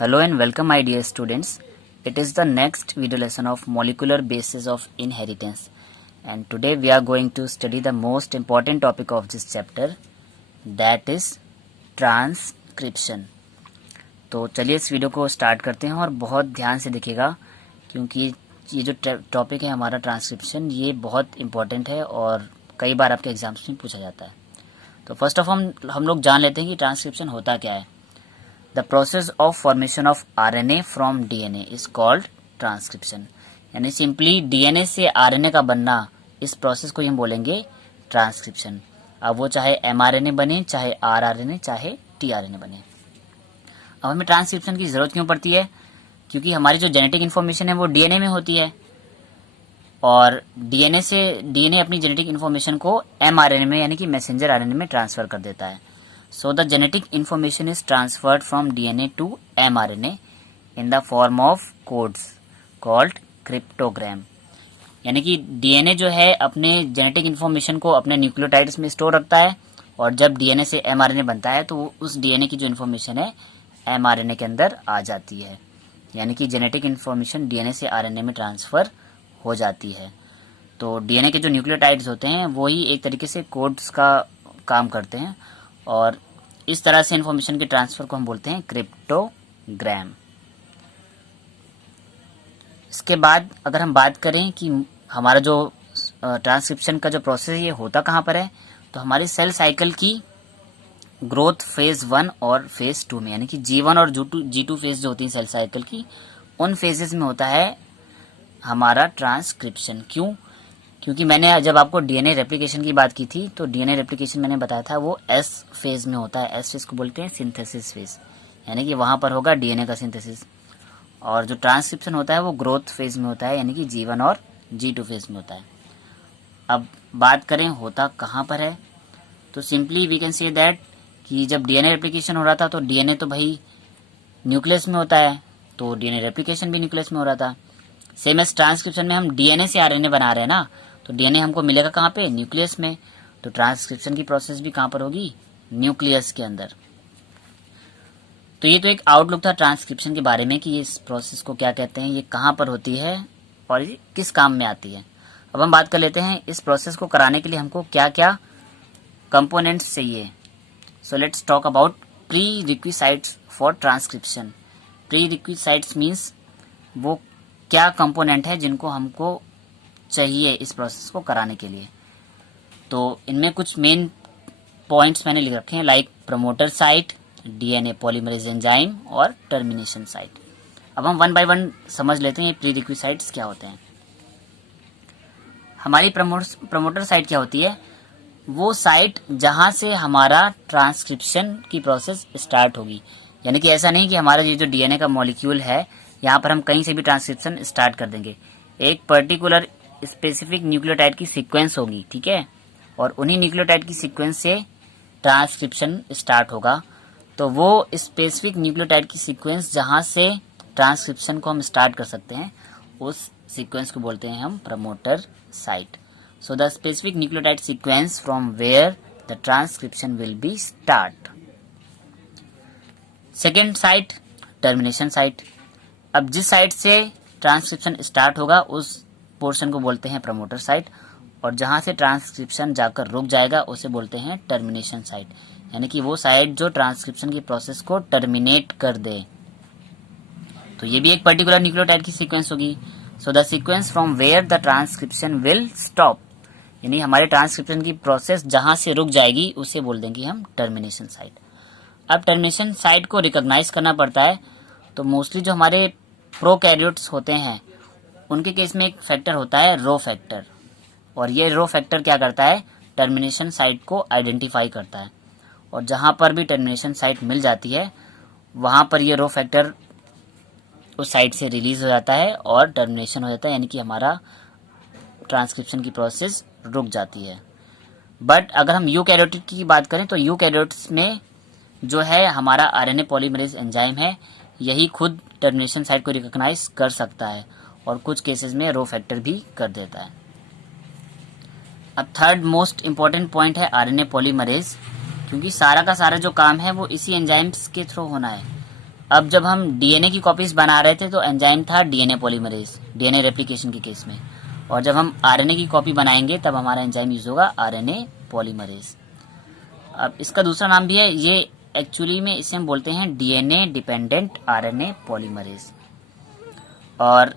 Hello and welcome my dear students. It is the next video lesson of molecular basis of inheritance, and today we are going to study the most important topic of this chapter, that is transcription. तो चलिए इस video को start करते हैं और बहुत ध्यान से देखिएगा क्योंकि ये जो टॉपिक है हमारा ट्रांसक्रिप्शन ये बहुत इम्पोर्टेंट है और कई बार आपके एग्जाम्स में पूछा जाता है। तो फर्स्ट ऑफ हम लोग जान लेते हैं कि ट्रांसक्रिप्शन होता क्या है। The process of formation of RNA from DNA is called transcription, यानी सिंपली डीएनए से आरएनए का बनना, इस प्रोसेस को हम बोलेंगे ट्रांसक्रिप्शन। अब वो चाहे एमआरएनए बने, चाहे आरआरएनए, चाहे टीआरएनए बने। अब हमें ट्रांसक्रिप्शन की जरूरत क्यों पड़ती है? क्योंकि हमारी जो जेनेटिक इन्फॉर्मेशन है वो डीएनए में होती है और डीएनए अपनी जेनेटिक इन्फॉर्मेशन को एमआरएनए में यानी कि मैसेंजर आरएनए में ट्रांसफर कर देता है। So the genetic information is transferred from DNA to mRNA in the form of codes called cryptogram। यानी कि डीएनए जो है अपने जेनेटिक इन्फॉर्मेशन को अपने न्यूक्लियोटाइड्स में स्टोर रखता है और जब डीएनए से एमआरएनए बनता है तो उस डीएनए की जो इन्फॉर्मेशन है एमआरएनए के अंदर आ जाती है, यानी कि जेनेटिक इन्फॉर्मेशन डीएनए से आरएनए में ट्रांसफर हो जाती है। तो डीएनए के जो न्यूक्लियोटाइड्स होते हैं वो ही एक तरीके से कोड्स का काम करते हैं और इस तरह से इंफॉर्मेशन के ट्रांसफर को हम बोलते हैं क्रिप्टोग्राम। इसके बाद अगर हम बात करें कि हमारा जो ट्रांसक्रिप्शन का जो प्रोसेस है ये होता कहाँ पर है, तो हमारी सेल साइकिल की ग्रोथ फेज 1 और फेज 2 में, यानी कि G1 और G2 फेज जो होती है सेल साइकिल की, उन फेजेस में होता है हमारा ट्रांसक्रिप्शन। क्यों? क्योंकि मैंने जब आपको डीएनए रेप्लिकेशन की बात की थी तो डीएनए रेप्लिकेशन मैंने बताया था वो एस फेज में होता है। एस फेज को बोलते हैं सिंथेसिस फेज, यानी कि वहां पर होगा डीएनए का सिंथेसिस। और जो ट्रांसक्रिप्शन होता है वो ग्रोथ फेज में होता है, यानी कि G1 और G2 फेज में होता है। अब बात करें होता कहाँ पर है, तो simply we can say that कि जब डीएनए रेप्लिकेशन हो रहा था तो डीएनए तो भाई न्यूक्लियस में होता है, तो डीएनए रेप्लिकेशन भी न्यूक्लियस में हो रहा था। सेम एज ट्रांसक्रिप्शन में हम डीएनए से आरएनए बना रहे हैं ना, तो डीएनए हमको मिलेगा कहाँ पे? न्यूक्लियस में। तो ट्रांसक्रिप्शन की प्रोसेस भी कहाँ पर होगी? न्यूक्लियस के अंदर। तो ये तो एक आउटलुक था ट्रांसक्रिप्शन के बारे में कि ये इस प्रोसेस को क्या कहते हैं, ये कहाँ पर होती है और ये किस काम में आती है। अब हम बात कर लेते हैं इस प्रोसेस को कराने के लिए हमको क्या क्या कंपोनेंट्स चाहिए। So let's talk about prerequisites for transcription. Prerequisites means वो क्या कंपोनेंट है जिनको हमको चाहिए इस प्रोसेस को कराने के लिए। तो इनमें कुछ मेन पॉइंट्स मैंने लिख रखे हैं, like promoter site, DNA polymerase enzyme और टर्मिनेशन साइट। अब हम वन बाय वन समझ लेते हैं ये प्री रिक्विसाइट्स क्या होते हैं। हमारी प्रमोटर साइट क्या होती है? वो साइट जहां से हमारा ट्रांसक्रिप्शन की प्रोसेस स्टार्ट होगी। यानी कि ऐसा नहीं कि हमारा ये जो डीएनए का मॉलिक्यूल है यहाँ पर हम कहीं से भी ट्रांसक्रिप्शन स्टार्ट कर देंगे। एक पर्टिकुलर स्पेसिफिक न्यूक्लियोटाइड की सीक्वेंस होगी, ठीक है, और उन्हीं न्यूक्लियोटाइड की सीक्वेंस से ट्रांसक्रिप्शन स्टार्ट होगा। तो वो स्पेसिफिक न्यूक्लियोटाइड की सीक्वेंस जहां से ट्रांसक्रिप्शन को हम स्टार्ट कर सकते हैं उस सीक्वेंस को बोलते हैं हम promoter site. So the specific nucleotide sequence from where the transcription will be start. Second site, termination site. अब जिस साइट से ट्रांसक्रिप्शन स्टार्ट होगा उस पोर्शन को बोलते हैं प्रमोटर साइट, और जहां से ट्रांसक्रिप्शन जाकर रुक जाएगा उसे बोलते हैं टर्मिनेशन साइट, यानी कि वो साइट जो ट्रांसक्रिप्शन की प्रोसेस को टर्मिनेट कर दे। तो ये भी एक पर्टिकुलर न्यूक्लियोटाइड की सीक्वेंस होगी। So the sequence from where the transcription will stop, यानी हमारे ट्रांसक्रिप्शन की प्रोसेस जहां से रुक जाएगी उसे बोल देंगे हम टर्मिनेशन साइट। अब टर्मिनेशन साइट को रिकॉग्नाइज करना पड़ता है, तो मोस्टली जो हमारे प्रोकैरियोट्स होते हैं उनके केस में एक फैक्टर होता है रो फैक्टर, और ये रो फैक्टर क्या करता है? टर्मिनेशन साइट को आइडेंटिफाई करता है, और जहां पर भी टर्मिनेशन साइट मिल जाती है वहां पर ये रो फैक्टर उस साइट से रिलीज हो जाता है और टर्मिनेशन हो जाता है, यानी कि हमारा ट्रांसक्रिप्शन की प्रोसेस रुक जाती है। बट अगर हम यूकैरियोटिक की बात करें तो यूकैरियोट्स में जो है हमारा आरएनए पॉलीमरेज एंजाइम है, यही खुद टर्मिनेशन साइट को रिकॉग्नाइज कर सकता है और कुछ केसेस में रो फैक्टर भी कर देता है। अब थर्ड मोस्ट इम्पॉर्टेंट पॉइंट है आरएनए पॉलीमरेज, क्योंकि सारा का सारा जो काम है वो इसी एंजाइम्स के थ्रू होना है। अब जब हम डीएनए की कॉपीज बना रहे थे तो एंजाइम था डीएनए पॉलीमरेज, डीएनए रेप्लिकेशन के केस में, और जब हम आरएनए की कॉपी बनाएंगे तब हमारा एंजाइम यूज होगा आरएनए पॉलीमरेज। अब इसका दूसरा नाम भी है, ये एक्चुअली में इसे हम बोलते हैं डीएनए डिपेंडेंट आरएनए पॉलीमरेज। और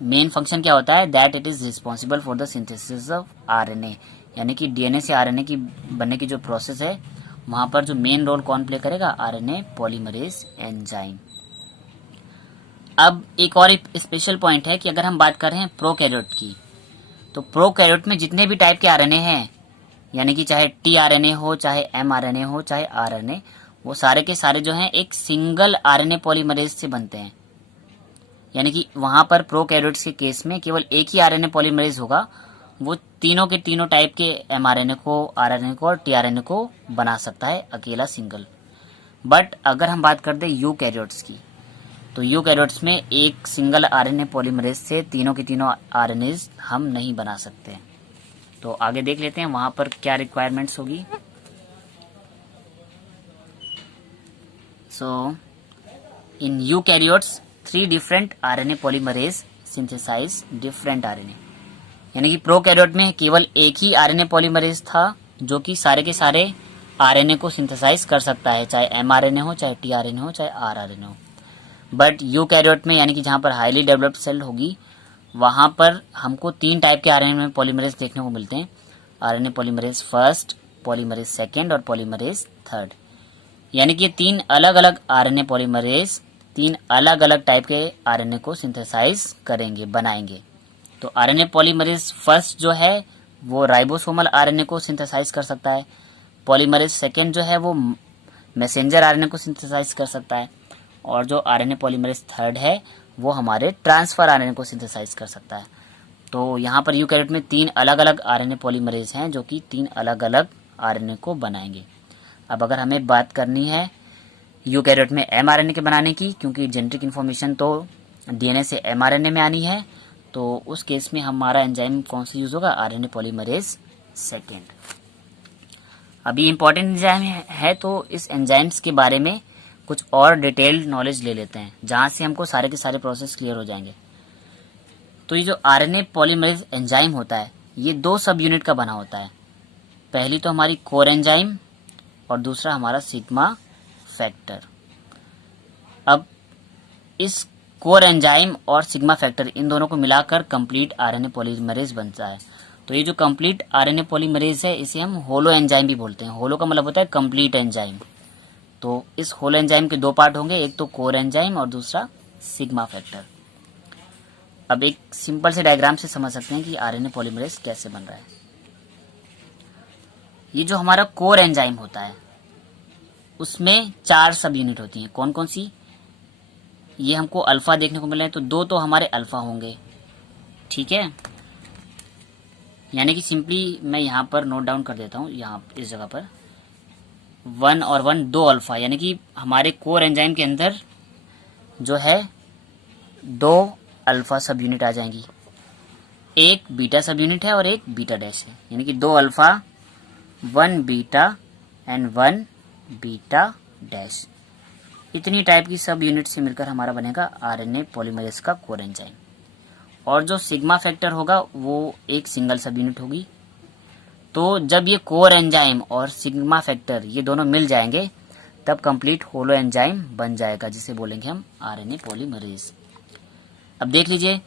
मेन फंक्शन क्या होता है, that it is responsible for the synthesis of RNA, यानी कि डीएनए से आरएनए की बनने की जो प्रोसेस है वहां पर जो मेन रोल कौन प्ले करेगा, आरएनए पॉलीमरेज एंजाइम। अब एक और स्पेशल पॉइंट है कि अगर हम बात कर रहे हैं प्रोकैरियोट की, तो प्रोकैरियोट में जितने भी टाइप के आरएनए हैं, यानी कि चाहे टीआरएनए हो, चाहे एमआरएनए हो, चाहे आरएनए, वो सारे के सारे जो हैं एक सिंगल आरएनए पॉलीमरेज से बनते हैं। यानी कि वहां पर प्रोकैरियोट्स के केस में केवल एक ही आरएनए पॉलीमरेज होगा, वो तीनों के तीनों टाइप के एमआरएनए को, आरएनए को और टीआरएनए को बना सकता है अकेला सिंगल। बट अगर हम बात कर दें यूकैरियोट्स की, तो यूकैरियोट्स में एक सिंगल आरएनए पॉलीमरेज से तीनों के तीनों आरएनएज हम नहीं बना सकते। तो आगे देख लेते हैं वहां पर क्या रिक्वायरमेंट्स होगी। So in eukaryotes 3 different RNA polymerase synthesize different RNA, यानी कि प्रोकैरियोट में केवल एक ही आरएनए पॉलीमरेज था जो कि सारे के सारे आरएनए को सिंथेसाइज कर सकता है, चाहे एमआरएनए हो, चाहे टीआरएनए हो, चाहे आरआरएनए हो। बट यूकैरियोट में, यानी कि जहां पर हाईली डेवलप्ड सेल होगी, वहां पर हमको 3 टाइप के आरएनए पॉलीमरेज देखने को मिलते हैं, RNA polymerase first, polymerase second और पॉलीमरेज थर्ड। यानी कि 3 अलग अलग आरएनए पॉलीमरेज 3 अलग अलग टाइप के आरएनए को सिंथेसाइज करेंगे, बनाएंगे। तो आरएनए पॉलीमरेज फर्स्ट जो है वो राइबोसोमल आरएनए को सिंथेसाइज कर सकता है, पॉलीमरेज सेकेंड जो है वो मैसेंजर आरएनए को सिंथेसाइज कर सकता है, और जो आरएनए पॉलीमरेज थर्ड है वो हमारे ट्रांसफर आरएनए को सिंथेसाइज कर सकता है। तो यहाँ पर यूकैरियोट में 3 अलग अलग आरएनए पॉलीमरेज हैं जो कि 3 अलग अलग आरएनए को बनाएंगे। अब अगर हमें बात करनी है यूकैरियोट में एमआरएनए के बनाने की, क्योंकि जेनेटिक इन्फॉर्मेशन तो डीएनए से एमआरएनए में आनी है, तो उस केस में हमारा एंजाइम कौन सा यूज होगा, आरएनए पॉलीमरेज सेकेंड। अभी इंपॉर्टेंट एंजाइम है तो इस एंजाइम्स के बारे में कुछ और डिटेल्ड नॉलेज ले लेते हैं, जहां से हमको सारे के सारे प्रोसेस क्लियर हो जाएंगे। तो ये जो आरएनए पॉलीमरेज एंजाइम होता है ये 2 सब यूनिट का बना होता है। पहली तो हमारी कोर एंजाइम और दूसरा हमारा सिग्मा फैक्टर। अब इस कोर एंजाइम और सिग्मा फैक्टर इन दोनों को मिलाकर कंप्लीट आरएनए पॉलीमरेज बनता है। तो ये जो कंप्लीट आरएनए पॉलीमरेज है इसे हम होलो एंजाइम भी बोलते हैं। होलो का मतलब होता है कंप्लीट एंजाइम। तो इस होलो एंजाइम के 2 पार्ट होंगे, एक तो कोर एंजाइम और दूसरा सिग्मा फैक्टर। अब एक सिंपल से डायग्राम से समझ सकते हैं कि आरएनए पॉलीमरेज कैसे बन रहा है। ये जो हमारा कोर एंजाइम होता है उसमें 4 सब यूनिट होती हैं। कौन कौन सी, ये हमको अल्फा देखने को मिल रहे हैं, तो 2 तो हमारे अल्फा होंगे, ठीक है। यानी कि सिंपली मैं यहाँ पर नोट डाउन कर देता हूँ, यहाँ इस जगह पर 1 और 1 2 अल्फा, यानी कि हमारे कोर एंजाइम के अंदर जो है 2 अल्फा सब यूनिट आ जाएंगी, एक बीटा सब यूनिट है और एक बीटा डैश है, यानी कि 2 alpha 1 beta and 1 beta dash. इतनी टाइप की सब यूनिट से मिलकर हमारा बनेगा आरएनए पॉलीमरेज का कोर एंजाइम। और जो सिग्मा फैक्टर होगा वो एक सिंगल सब यूनिट होगी। तो जब ये कोर एंजाइम और सिग्मा फैक्टर ये दोनों मिल जाएंगे तब कंप्लीट होलो एंजाइम बन जाएगा, जिसे बोलेंगे हम आरएनए पॉलीमरेज। अब देख लीजिए,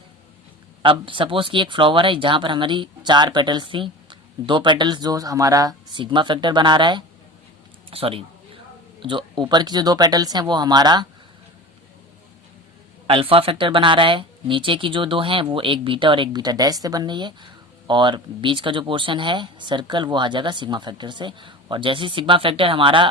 अब सपोज कि एक फ्लावर है जहां पर हमारी 4 पेटल्स थी, 2 पेटल्स जो हमारा सिग्मा फैक्टर बना रहा है, सॉरी जो ऊपर की जो 2 पेटल्स हैं वो हमारा अल्फा फैक्टर बना रहा है, नीचे की जो 2 हैं वो एक बीटा और एक बीटा डैश से बन रही है, और बीच का जो पोर्शन है सर्कल वो आ जाएगा सिग्मा फैक्टर से। और जैसे ही सिग्मा फैक्टर हमारा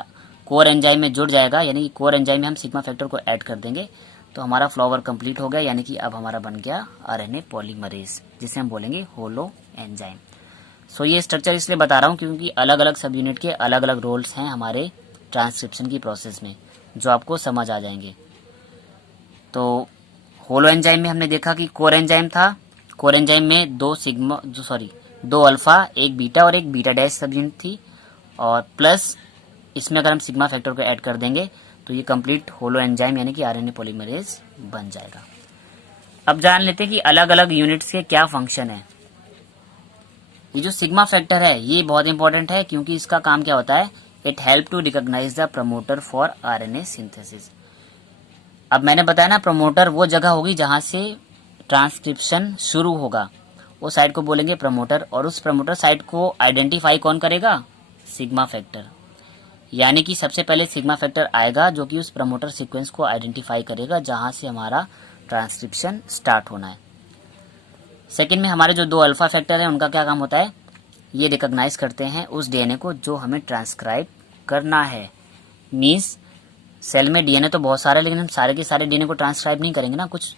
कोर एंजाइम में जुड़ जाएगा, यानी कि कोर एंजाइम में हम सिग्मा फैक्टर को ऐड कर देंगे, तो हमारा फ्लावर कंप्लीट हो गया, यानी कि अब हमारा बन गया आरएनए पॉलीमरेज, जिसे हम बोलेंगे होलो एंजाइम। सो ये स्ट्रक्चर इसलिए बता रहा हूँ क्योंकि अलग अलग सब यूनिट के अलग अलग रोल्स हैं हमारे ट्रांसक्रिप्शन की प्रोसेस में, जो आपको समझ आ जाएंगे। तो होलो एंजाइम में हमने देखा कि कोर एंजाइम था, कोर एंजाइम में 2 अल्फा, एक बीटा और एक बीटा डैश सब यूनिट थी, और प्लस इसमें अगर हम सिग्मा फैक्टर को ऐड कर देंगे तो ये कंप्लीट होलो एंजाइम यानी कि आरएनए पॉलीमरेज बन जाएगा। अब जान लेते हैं कि अलग अलग यूनिट्स के क्या फंक्शन है। ये जो सिग्मा फैक्टर है ये बहुत इंपॉर्टेंट है, क्योंकि इसका काम क्या होता है, it help to recognise the promoter for RNA synthesis. अब मैंने बताया ना, प्रमोटर वो जगह होगी जहां से ट्रांसक्रिप्शन शुरू होगा, वो साइट को बोलेंगे प्रमोटर, और उस प्रमोटर साइट को आइडेंटिफाई कौन करेगा, सिग्मा फैक्टर। यानी कि सबसे पहले सिग्मा फैक्टर आएगा जो कि उस प्रमोटर सीक्वेंस को आइडेंटिफाई करेगा जहां से हमारा ट्रांसक्रिप्शन स्टार्ट होना है। सेकेंड में हमारे जो 2 अल्फा फैक्टर हैं उनका क्या काम होता है, ये रिकॉग्नाइज करते हैं उस डीएनए को जो हमें ट्रांसक्राइब करना है। मीन्स सेल में डीएनए तो बहुत सारे, लेकिन हम सारे के सारे डीएनए को ट्रांसक्राइब नहीं करेंगे ना, कुछ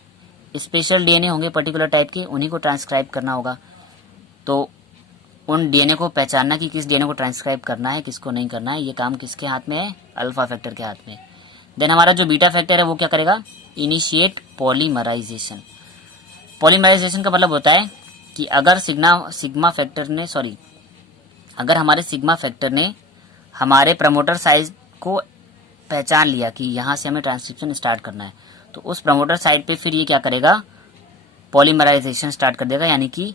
स्पेशल डीएनए होंगे पर्टिकुलर टाइप के, उन्हीं को ट्रांसक्राइब करना होगा। तो उन डीएनए को पहचानना कि किस डीएनए को ट्रांसक्राइब करना है, किसको नहीं करना है, ये काम किसके हाथ में है, अल्फा फैक्टर के हाथ में। देन हमारा जो बीटा फैक्टर है वो क्या करेगा, इनिशिएट पॉलीमराइजेशन। पॉलीमराइजेशन का मतलब होता है कि अगर अगर हमारे सिग्मा फैक्टर ने हमारे प्रमोटर साइट को पहचान लिया कि यहाँ से हमें ट्रांसक्रिप्शन स्टार्ट करना है, तो उस प्रमोटर साइट पे फिर ये क्या करेगा, पॉलीमराइजेशन स्टार्ट कर देगा, यानी कि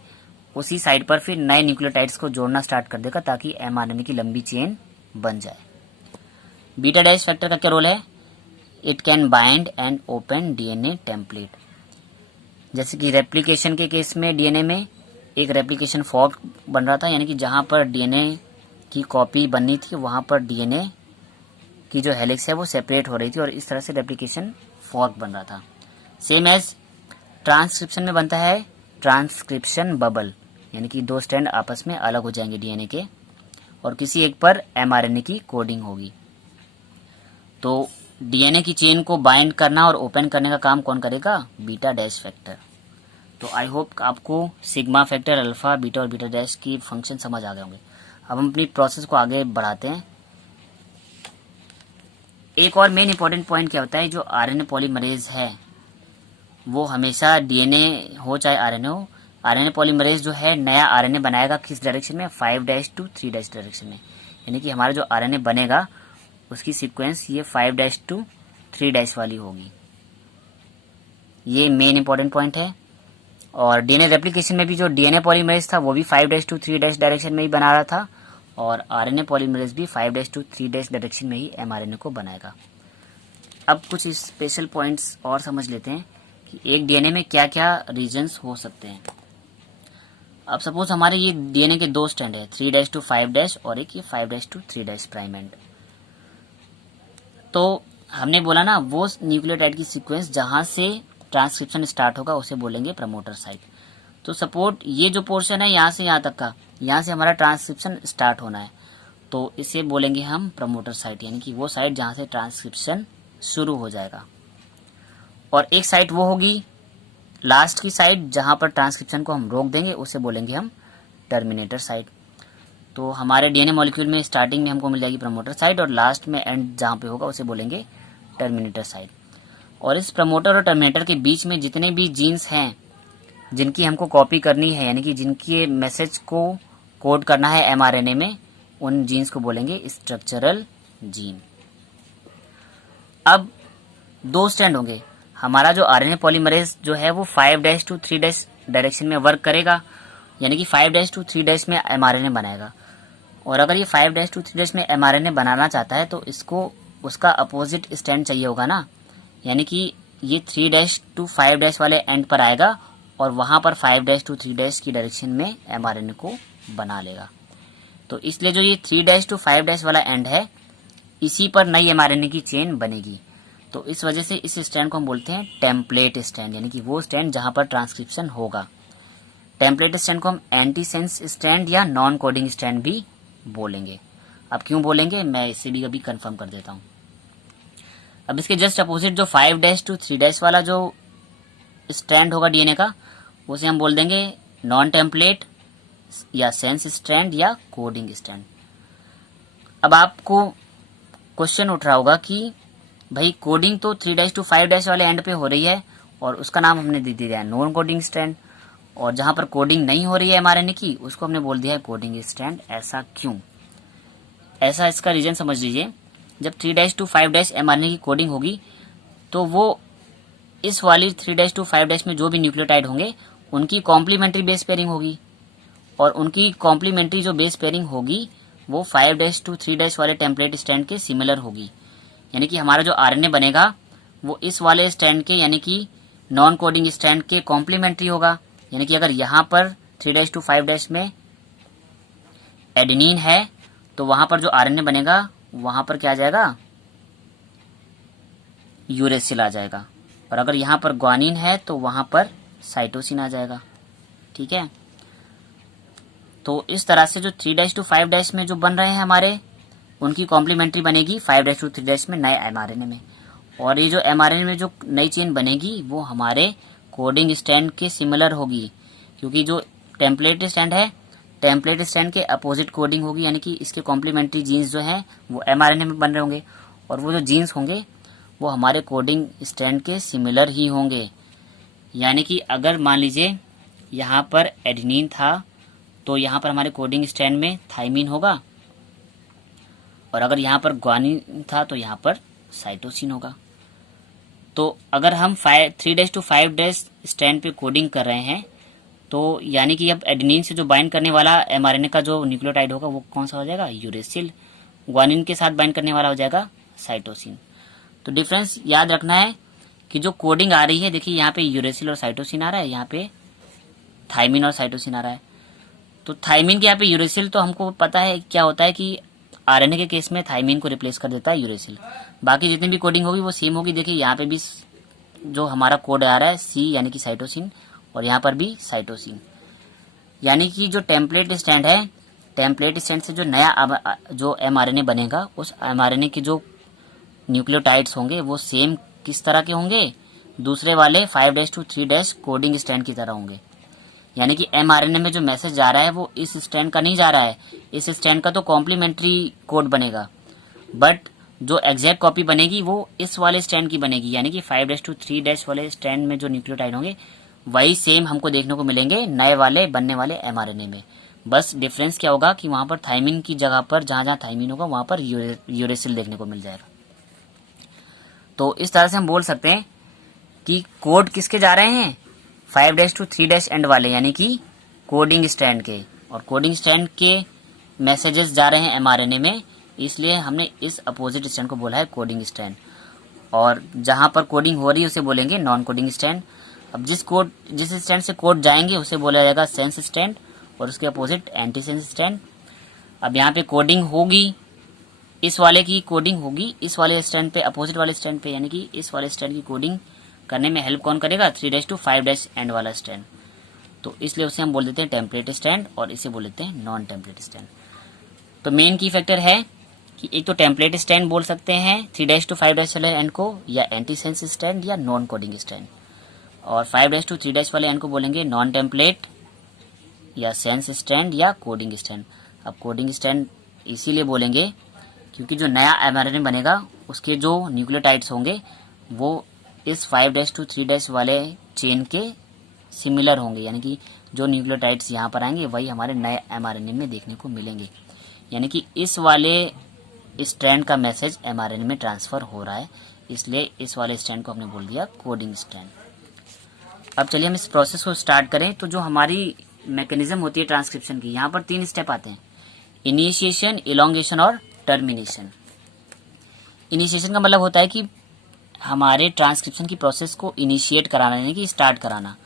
उसी साइट पर फिर नए न्यूक्लियोटाइड्स को जोड़ना स्टार्ट कर देगा ताकि एमआरएनए की लंबी चेन बन जाए। बीटा डैश फैक्टर का क्या रोल है, it can bind and open DNA template. जैसे कि रेप्लिकेशन के केस में डीएनए में एक रेप्लिकेशन फॉर्क बन रहा था, यानी कि जहां पर डीएनए की कॉपी बननी थी वहां पर डीएनए की जो हेलिक्स है वो सेपरेट हो रही थी और इस तरह से रेप्लिकेशन फॉर्क बन रहा था। सेम एज ट्रांसक्रिप्शन में बनता है ट्रांसक्रिप्शन बबल, यानी कि 2 स्ट्रैंड आपस में अलग हो जाएंगे डीएनए के और किसी एक पर एमआरएनए की कोडिंग होगी। तो डीएनए की चेन को बाइंड करना और ओपन करने का काम कौन करेगा, बीटा डैश फैक्टर। तो आई होप आपको सिग्मा फैक्टर, अल्फा, बीटा और बीटा डैश की फंक्शन समझ आ गए होंगे। अब हम अपनी प्रोसेस को आगे बढ़ाते हैं। एक और मेन इंपॉर्टेंट पॉइंट क्या होता है, जो आरएनए पॉलीमरेज है वो हमेशा डीएनए हो चाहे आरएनए हो, आरएनए पॉलीमरेज जो है नया आरएनए बनाएगा किस डायरेक्शन में, 5' to 3' डायरेक्शन में। यानी कि हमारा जो आरएनए बनेगा उसकी सीक्वेंस ये 5' to 3' वाली होगी। ये मेन इंपॉर्टेंट पॉइंट है। और डीएनए रेप्लिकेशन में भी जो डीएनए पॉलीमरेज था वो भी 5' to 3' डायरेक्शन में ही बना रहा था और आरएनए पॉलीमरेज भी 5' to 3' डायरेक्शन में ही एमआरएनए को बनाएगा। अब कुछ स्पेशल पॉइंट्स और समझ लेते हैं कि एक डीएनए में क्या क्या रीजन्स हो सकते हैं। अब सपोज हमारे ये डीएनए के 2 स्ट्रैंड है, 3' to 5' और एक ये 5' to 3' प्राइम एंड। तो हमने बोला ना वो न्यूक्लियोटाइड की सीक्वेंस जहां से ट्रांसक्रिप्शन स्टार्ट होगा उसे बोलेंगे प्रमोटर साइट। तो सपोर्ट ये जो पोर्शन है यहाँ से यहाँ तक का, यहाँ से हमारा ट्रांसक्रिप्शन स्टार्ट होना है तो इसे बोलेंगे हम प्रमोटर साइट, यानी कि वो साइट जहाँ से ट्रांसक्रिप्शन शुरू हो जाएगा। और एक साइट वो होगी लास्ट की साइट जहाँ पर ट्रांसक्रिप्शन को हम रोक देंगे, उसे बोलेंगे हम टर्मिनेटर साइट। तो हमारे डीएनए मॉलिक्यूल में स्टार्टिंग में हमको मिल जाएगी प्रमोटर साइट और लास्ट में एंड जहाँ पे होगा उसे बोलेंगे टर्मिनेटर साइट। और इस प्रमोटर और टर्मिनेटर के बीच में जितने भी जीन्स हैं जिनकी हमको कॉपी करनी है, यानी कि जिनकी मैसेज को कोड करना है एमआरएनए में, उन जीन्स को बोलेंगे स्ट्रक्चरल जीन। अब 2 स्ट्रैंड होंगे, हमारा जो आरएनए पॉलीमरेज जो है वो 5' to 3' डायरेक्शन में वर्क करेगा, यानी कि 5' to 3' में एमआरएनए बनाएगा। और अगर ये 5' to 3' में एमआरएनए बनाना चाहता है तो इसको उसका अपोजिट स्टैंड चाहिए होगा ना, यानी कि ये 3' to 5' वाले एंड पर आएगा और वहां पर 5' to 3' की डायरेक्शन में एमआरएनए को बना लेगा। तो इसलिए जो ये 3' to 5' वाला एंड है इसी पर नई एमआरएनए की चेन बनेगी। तो इस वजह से इस स्टैंड को हम बोलते हैं टेम्पलेट स्टैंड, यानी कि वो स्टैंड जहां पर ट्रांसक्रिप्शन होगा। टेम्पलेट स्टैंड को हम एंटीसेंस स्टैंड या नॉन कोडिंग स्टैंड भी बोलेंगे। अब क्यों बोलेंगे मैं इसे भी अभी कंफर्म कर देता हूं। अब इसके जस्ट अपोजिट जो 5' to 3' वाला जो स्ट्रैंड होगा डीएनए का उसे हम बोल देंगे नॉन टेम्पलेट या सेंस स्ट्रैंड या कोडिंग स्ट्रैंड। अब आपको क्वेश्चन उठ रहा होगा कि भाई कोडिंग तो 3' to 5' वाले एंड पे हो रही है और उसका नाम हमने दे दिया है नॉन कोडिंग स्ट्रैंड, और जहां पर कोडिंग नहीं हो रही है एमआरएनए की उसको हमने बोल दिया है कोडिंग स्ट्रैंड। ऐसा क्यों? ऐसा इसका रीजन समझ लीजिए जब 3' to 5' mRNA की कोडिंग होगी तो वो इस वाली 3' to 5' में जो भी न्यूक्लियोटाइड होंगे उनकी कॉम्प्लीमेंट्री बेस पेयरिंग होगी, और उनकी कॉम्प्लीमेंट्री जो बेस पेयरिंग होगी वो 5' to 3' वाले टेम्पलेट स्ट्रैंड के सिमिलर होगी। यानी कि हमारा जो आरएनए बनेगा वो इस वाले स्ट्रैंड के यानी कि नॉन कोडिंग स्ट्रैंड के कॉम्प्लीमेंट्री होगा। यानी कि अगर यहाँ पर 3' to 5' में एडेनिन है तो वहां पर जो आरएनए बनेगा वहां पर क्या आ जाएगा, यूरेसिल आ जाएगा, और अगर यहाँ पर ग्वानिन है तो वहां पर साइटोसिन आ जाएगा। ठीक है, तो इस तरह से जो 3' to 5' में जो बन रहे हैं हमारे उनकी कॉम्प्लीमेंट्री बनेगी 5' to 3' में नए एमआरएनए में, और ये जो एमआरएनए में जो नई चेन बनेगी वो हमारे कोडिंग स्ट्रैंड के सिमिलर होगी, क्योंकि जो टेम्पलेट स्ट्रैंड है टेम्पलेट स्ट्रैंड के अपोजिट कोडिंग होगी, यानी कि इसके कॉम्प्लीमेंट्री जीन्स जो हैं वो एमआरएनए में बन रहे होंगे, और वो जो जीन्स होंगे वो हमारे कोडिंग स्ट्रैंड के सिमिलर ही होंगे। यानी कि अगर मान लीजिए यहाँ पर एडेनिन था तो यहाँ पर हमारे कोडिंग स्ट्रैंड में थाइमिन होगा, और अगर यहाँ पर ग्वानिन था तो यहाँ पर साइटोसिन होगा। तो अगर हम 3' to 5' स्ट्रैंड पे कोडिंग कर रहे हैं तो यानी कि अब एडेनिन से जो बाइंड करने वाला एमआरएनए का जो न्यूक्लियोटाइड होगा वो कौन सा हो जाएगा, यूरेसिल। ग्वानिन के साथ बाइंड करने वाला हो जाएगा साइटोसिन। तो डिफरेंस याद रखना है कि जो कोडिंग आ रही है, देखिए यहाँ पे यूरेसिल और साइटोसिन आ रहा है, यहाँ पे थाइमिन और साइटोसिन आ रहा है। तो थाइमिन के यहाँ पे यूरेसिल, तो हमको पता है क्या होता है कि आरएनए के केस में थाइमिन को रिप्लेस कर देता है यूरेसिल। बाकी जितनी भी कोडिंग होगी वो सेम होगी। देखिए यहाँ पे भी जो हमारा कोड आ रहा है सी यानी कि साइटोसिन, और यहाँ पर भी साइटोसिन। यानी कि जो टेम्पलेट स्टैंड है, टेम्पलेट स्टैंड से जो नया जो एमआरएनए बनेगा उस एमआरएनए के जो न्यूक्लियोटाइड्स होंगे वो सेम किस तरह के होंगे, दूसरे वाले 5' to 3' कोडिंग स्ट्रैंड की तरह होंगे। यानी कि एमआरएनए में जो मैसेज जा रहा है वो इस स्ट्रैंड का नहीं जा रहा है, इस स्ट्रैंड का तो कॉम्प्लीमेंट्री कोड बनेगा, बट जो एग्जैक्ट कॉपी बनेगी वो इस वाले स्ट्रैंड की बनेगी। यानी कि 5' to 3' वाले स्ट्रैंड में जो न्यूक्लियोटाइड होंगे वही सेम हमको देखने को मिलेंगे नए वाले बनने वाले एमआरएनए में। बस डिफरेंस क्या होगा कि वहां पर थाइमिन की जगह पर जहां जहां थाइमिन होगा वहां पर यूरेसिल देखने को मिल जाएगा। तो इस तरह से हम बोल सकते हैं कि कोड किसके जा रहे हैं, 5' to 3' एंड वाले, यानी कि कोडिंग स्ट्रैंड के, और कोडिंग स्ट्रैंड के मैसेजेस जा रहे हैं एमआरएनए में, इसलिए हमने इस अपोजिट स्ट्रैंड को बोला है कोडिंग स्ट्रैंड। और जहां पर कोडिंग हो रही है उसे बोलेंगे नॉन कोडिंग स्ट्रैंड। अब जिस स्ट्रैंड से कोड जाएंगे उसे बोला जाएगा सेंस स्ट्रैंड, और उसके अपोजिट एंटी सेंस स्ट्रैंड। अब यहाँ पे कोडिंग होगी, इस वाले की कोडिंग होगी इस वाले स्ट्रैंड पे, अपोजिट वाले स्ट्रैंड पे, यानी कि इस वाले स्ट्रैंड की कोडिंग करने में हेल्प कौन करेगा, 3' to 5' एंड वाला स्ट्रैंड। तो इसलिए उसे हम बोल देते हैं टेम्पलेट स्ट्रैंड, और इसे बोल देते हैं नॉन टेम्पलेट स्ट्रैंड। तो मेन की फैक्टर है कि एक तो टेम्पलेट स्ट्रैंड बोल सकते हैं 3' to 5' वाले एंड को, या एंटी सेंस स्ट्रैंड या नॉन कोडिंग स्ट्रैंड, और 5' to 3' वाले एंड को बोलेंगे नॉन टेम्पलेट या सेंस स्ट्रैंड या कोडिंग स्ट्रैंड। अब कोडिंग स्ट्रैंड इसीलिए बोलेंगे क्योंकि जो नया एमआरएनए बनेगा उसके जो न्यूक्लियोटाइड्स होंगे वो इस 5' to 3' वाले चेन के सिमिलर होंगे, यानी कि जो न्यूक्लियोटाइड्स यहाँ पर आएंगे वही हमारे नए एमआरएनए में देखने को मिलेंगे। यानी कि इस वाले स्ट्रैंड का मैसेज एमआरएनए में ट्रांसफर हो रहा है, इसलिए इस वाले स्ट्रैंड को हमने बोल दिया कोडिंग स्ट्रैंड। अब चलिए हम इस प्रोसेस को स्टार्ट करें। तो जो हमारी मैकेनिज्म होती है ट्रांसक्रिप्शन की, यहाँ पर 3 स्टेप आते हैं, इनिशिएशन, इलोंगेशन और टर्मिनेशन। इनिशिएशन का मतलब होता है कि हमारे ट्रांसक्रिप्शन की प्रोसेस को इनिशिएट कराना, यानी कि स्टार्ट कराना,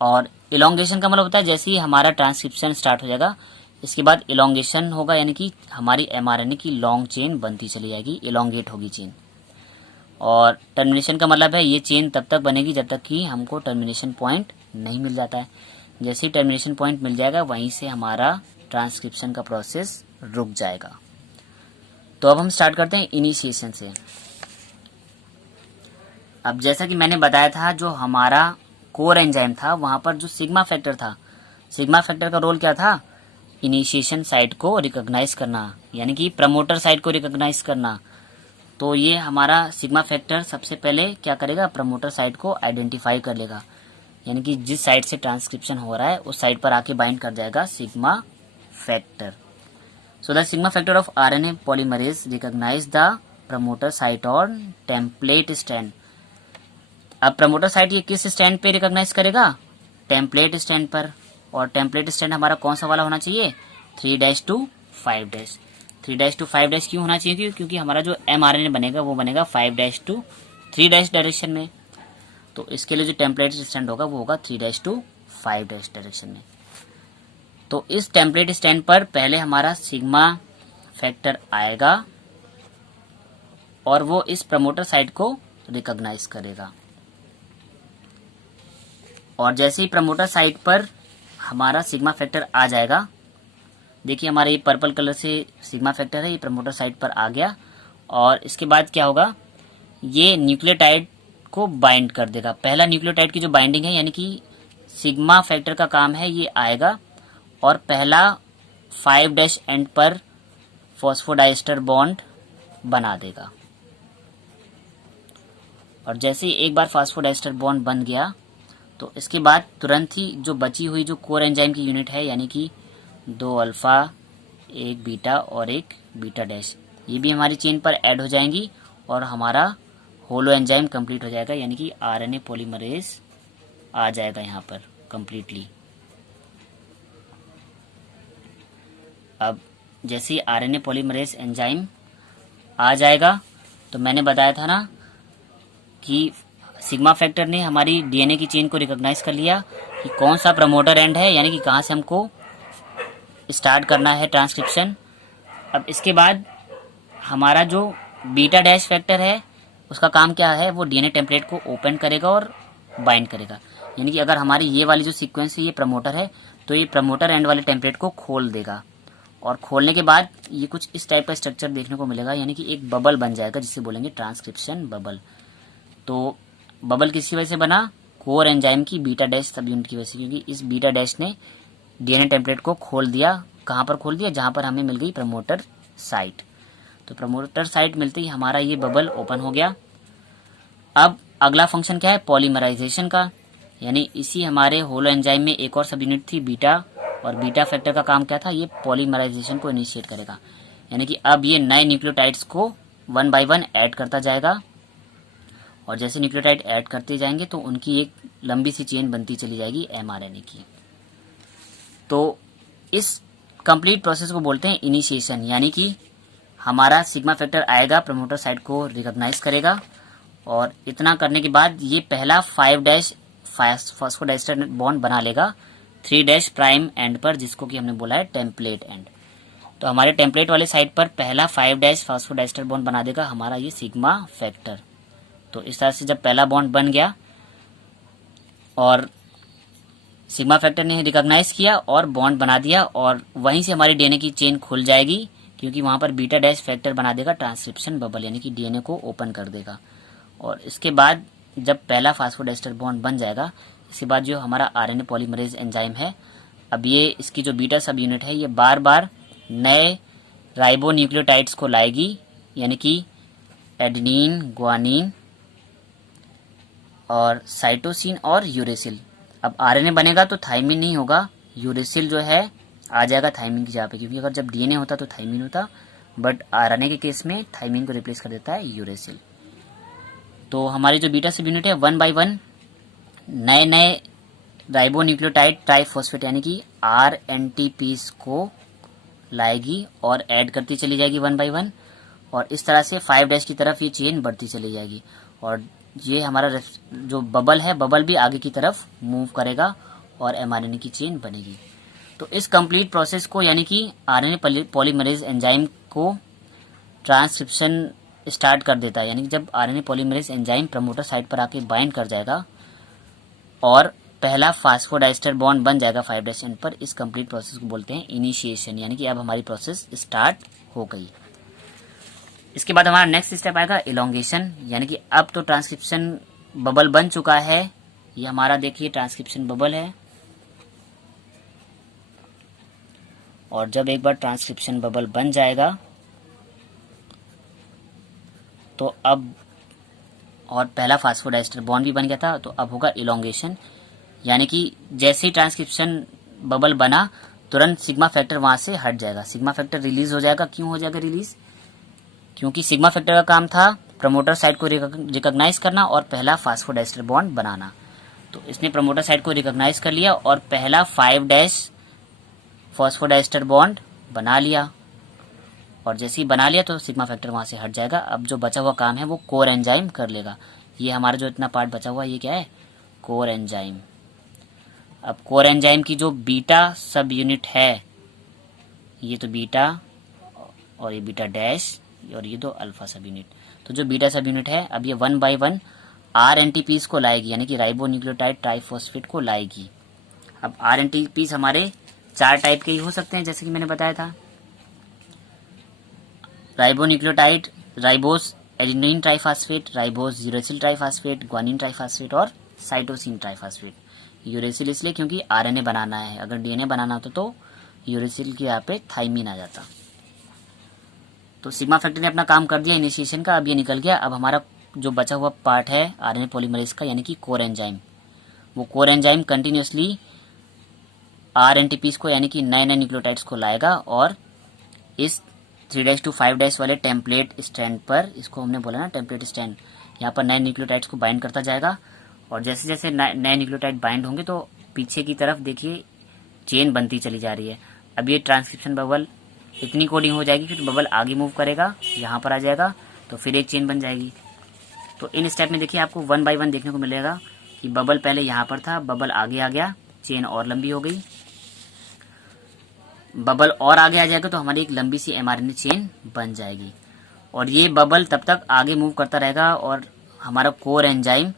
और इलोंगेशन का मतलब होता है जैसे ही हमारा ट्रांसक्रिप्शन स्टार्ट हो जाएगा इसके बाद इलोंगेशन होगा, यानी कि हमारी एमआरएनए की लॉन्ग चेन बनती चली जाएगी, इलोंगेट होगी चेन। और टर्मिनेशन का मतलब है ये चेन तब तक बनेगी जब तक कि हमको टर्मिनेशन पॉइंट नहीं मिल जाता है। जैसे ही टर्मिनेशन पॉइंट मिल जाएगा वहीं से हमारा ट्रांसक्रिप्शन का प्रोसेस रुक जाएगा। तो अब हम स्टार्ट करते हैं इनिशिएशन से। अब जैसा कि मैंने बताया था जो हमारा कोर एंजाइम था वहां पर जो सिग्मा फैक्टर था, सिग्मा फैक्टर का रोल क्या था, इनिशिएशन साइट को रिकॉग्नाइज करना, यानी कि प्रमोटर साइट को रिकॉग्नाइज करना। तो ये हमारा सिग्मा फैक्टर सबसे पहले क्या करेगा, प्रमोटर साइट को आइडेंटिफाई कर लेगा, यानी कि जिस साइट से ट्रांसक्रिप्शन हो रहा है उस साइट पर आके बाइंड कर जाएगा sigma factor. So the sigma factor of RNA polymerase recognize the promoter site और टेम्पलेट स्टैंड। अब प्रमोटर साइट ये किस स्टैंड पे रिकॉग्नाइज करेगा? टेम्पलेट स्टैंड पर। और टेम्पलेट स्टैंड हमारा कौन सा वाला होना चाहिए? 3 to 5 3 to 5 क्यों होना चाहिए? क्योंकि हमारा जो mRNA बनेगा वो बनेगा 5 to 3 डायरेक्शन में। तो इसके लिए जो टेम्पलेट स्टैंड होगा वो होगा 3 to 5 डायरेक्शन में। तो इस टेम्पलेट स्टैंड पर पहले हमारा सिग्मा फैक्टर आएगा और वो इस प्रमोटर साइट को रिकॉग्नाइज करेगा। और जैसे ही प्रमोटर साइट पर हमारा सिग्मा फैक्टर आ जाएगा, देखिए हमारा ये पर्पल कलर से सिग्मा फैक्टर है, ये प्रमोटर साइट पर आ गया। और इसके बाद क्या होगा? ये न्यूक्लियोटाइड को बाइंड कर देगा। पहला न्यूक्लियोटाइड की जो बाइंडिंग है, यानी कि सिग्मा फैक्टर का काम है, ये आएगा और पहला 5' एंड पर फॉस्फोडाइस्टर बॉन्ड बना देगा। और जैसे ही एक बार फॉस्फोडाइस्टर बॉन्ड बन गया तो इसके बाद तुरंत ही जो बची हुई जो कोर एंजाइम की यूनिट है, यानी कि 2 अल्फा, 1 बीटा और 1 बीटा डैश, ये भी हमारी चेन पर ऐड हो जाएंगी और हमारा होलो एंजाइम कंप्लीट हो जाएगा, यानी कि आरएनए पॉलीमरेज आ जाएगा यहाँ पर कंप्लीटली। अब जैसे ही आरएनए पॉलीमरेज एंजाइम आ जाएगा तो मैंने बताया था ना कि सिग्मा फैक्टर ने हमारी डीएनए की चेन को रिकॉग्नाइज कर लिया कि कौन सा प्रमोटर एंड है, यानी कि कहाँ से हमको स्टार्ट करना है ट्रांसक्रिप्शन। अब इसके बाद हमारा जो बीटा डैश फैक्टर है उसका काम क्या है? वो डीएनए टेम्पलेट को ओपन करेगा और बाइंड करेगा। यानी कि अगर हमारी ये वाली जो सीक्वेंस है ये प्रमोटर है तो ये प्रमोटर एंड वाले टेम्पलेट को खोल देगा और खोलने के बाद ये कुछ इस टाइप का स्ट्रक्चर देखने को मिलेगा, यानी कि एक बबल बन जाएगा जिसे बोलेंगे ट्रांसक्रिप्शन बबल। तो बबल किसकी वजह से बना? कोर एंजाइम की बीटा डैश सब यूनिट की वजह से, क्योंकि इस बीटा डैश ने डीएनए टेम्पलेट को खोल दिया। कहाँ पर खोल दिया? जहाँ पर हमें मिल गई प्रमोटर साइट। तो प्रमोटर साइट मिलते ही हमारा ये बबल ओपन हो गया। अब अगला फंक्शन क्या है? पॉलीमराइजेशन का। यानी इसी हमारे होलो एंजाइम में एक और सब यूनिट थी बीटा, और बीटा फैक्टर का काम क्या था? ये पॉलीमराइजेशन को इनिशिएट करेगा। यानी कि अब ये नए न्यूक्लियोटाइड्स को 1 by 1 ऐड करता जाएगा और जैसे न्यूक्लियोटाइड ऐड करते जाएंगे तो उनकी एक लंबी सी चेन बनती चली जाएगी एमआरएनए की। तो इस कंप्लीट प्रोसेस को बोलते हैं इनिशिएशन, यानी कि हमारा सिग्मा फैक्टर आएगा, प्रमोटर साइट को रिकॉग्नाइज करेगा और इतना करने के बाद ये पहला 5' फॉस्फोडाइस्टर बॉन्ड बना लेगा 3' प्राइम एंड पर, जिसको कि हमने बोला है टेम्पलेट एंड। तो हमारे टेम्पलेट वाले साइड पर पहला 5' फॉस्फोडाइस्टर बॉन्ड बना देगा हमारा ये सिग्मा फैक्टर। तो इस तरह से जब पहला बॉन्ड बन गया और सिग्मा फैक्टर ने रिकॉग्नाइज किया और बॉन्ड बना दिया, और वहीं से हमारी डीएनए की चेन खुल जाएगी, क्योंकि वहां पर बीटा डैश फैक्टर बना देगा ट्रांसक्रिप्शन बबल, यानी कि डीएनए को ओपन कर देगा। और इसके बाद जब पहला फास्फोडाइस्टर बॉन्ड बन जाएगा, इसके बाद जो हमारा आरएनए पॉलीमरेज एंजाइम है, अब ये इसकी जो बीटा सब यूनिट है ये बार बार नए राइबो न्यूक्लियोटाइड्स को लाएगी, यानी कि एडेनिन, ग्वानिन और साइटोसिन और यूरेसिल। अब आरएनए बनेगा तो थाइमिन नहीं होगा, यूरेसिल जो है आ जाएगा थाइमिन की जगह पे, क्योंकि अगर जब डीएनए होता तो थाइमिन होता, बट आरएनए के केस में थाइमिन को रिप्लेस कर देता है यूरेसिल। तो हमारी जो बीटा सब यूनिट है 1 by 1 नए नए राइबो न्यूक्लियोटाइड ट्राइफॉस्फेट यानी कि RNTPs को लाएगी और ऐड करती चली जाएगी 1 by 1, और इस तरह से 5' की तरफ ये चेन बढ़ती चली जाएगी और ये हमारा जो बबल है, बबल भी आगे की तरफ मूव करेगा और एमआरएनए की चेन बनेगी। तो इस कंप्लीट प्रोसेस को, यानी कि आरएनए पॉलीमरेज एंजाइम को ट्रांसक्रिप्शन स्टार्ट कर देता है, यानी कि जब RNA polymerase enzyme promoter site पर आके बाइंड कर जाएगा और पहला फास्फोडाइस्टर बॉन्ड बन जाएगा 5' एंड पर, इस कंप्लीट प्रोसेस को बोलते हैं इनिशिएशन, यानी कि अब हमारी प्रोसेस स्टार्ट हो गई। इसके बाद हमारा नेक्स्ट स्टेप आएगा इलोंगेशन, यानी कि अब तो ट्रांसक्रिप्शन बबल बन चुका है, ये हमारा देखिए ट्रांसक्रिप्शन बबल है, और जब एक बार ट्रांसक्रिप्शन बबल बन जाएगा तो अब, और पहला फास्फोडाइस्टर बॉन्ड भी बन गया था, तो अब होगा इलोंगेशन, यानी कि जैसे ही ट्रांसक्रिप्शन बबल बना तुरंत सिग्मा फैक्टर वहां से हट जाएगा, सिग्मा फैक्टर रिलीज हो जाएगा। क्यों हो जाएगा रिलीज? क्योंकि सिग्मा फैक्टर का काम था प्रमोटर साइट को रिकॉग्नाइज करना और पहला फास्फोडाइस्टर बॉन्ड बनाना। तो इसने प्रमोटर साइट को रिकॉग्नाइज कर लिया और पहला 5' फास्फोडाइस्टर बॉन्ड बना लिया, और जैसे ही बना लिया तो सिग्मा फैक्टर वहां से हट जाएगा। अब जो बचा हुआ काम है वो कोर एंजाइम कर लेगा। ये हमारा जो इतना पार्ट बचा हुआ है ये क्या है, कोर एंजाइम। अब कोर एंजाइम की जो बीटा सब यूनिट है, ये तो बीटा और ये बीटा डैश और ये दो अल्फा सब यूनिट। तो जो बीटा सब यूनिट है अब ये 1 by 1 RNTPs को लाएगी, यानी कि राइबो न्यूक्लियोटाइड ट्राइफॉस्फेट को लाएगी। अब RNTPs हमारे 4 टाइप के ही हो सकते हैं, जैसे कि मैंने बताया था, ribo nucleotide, ribose adenine triphosphate, ribose uracil triphosphate, guanine triphosphate और साइटोसिन ट्राइफॉस्फेट। यूरेसिल इसलिए क्योंकि RNA बनाना है, अगर DNA बनाना होता तो यूरेसिल के यहाँ पे थाइमिन आ जाता। तो सिग्मा फैक्टर ने अपना काम कर दिया इनिशिएशन का, अब ये निकल गया। अब हमारा जो बचा हुआ पार्ट है RNA पॉलीमरेज का, यानी कि कोर एंजाइम, वो कोर एंजाइम कंटिन्यूसली RNTPs को यानी कि नए नए न्यूक्लियोटाइड्स को लाएगा और इस 3' to 5' वाले टेम्पलेट स्टैंड पर, इसको हमने बोला ना टेम्पलेट स्टैंड, यहाँ पर नए न्यूक्लियोटाइड्स को बाइंड करता जाएगा। और जैसे जैसे नए न्यूक्लियोटाइड बाइंड होंगे तो पीछे की तरफ देखिए चेन बनती चली जा रही है। अब ये ट्रांसक्रिप्शन बबल इतनी कोडिंग हो जाएगी कि बबल आगे मूव करेगा, यहाँ पर आ जाएगा तो फिर एक चेन बन जाएगी। तो इन स्टेप में देखिए आपको 1 by 1 देखने को मिलेगा कि बबल पहले यहाँ पर था, बबल आगे आ गया, चेन और लंबी हो गई, बबल और आगे आ जाएगा तो हमारी एक लंबी सी mRNA चेन बन जाएगी। और ये बबल तब तक आगे मूव करता रहेगा और हमारा कोर एंजाइम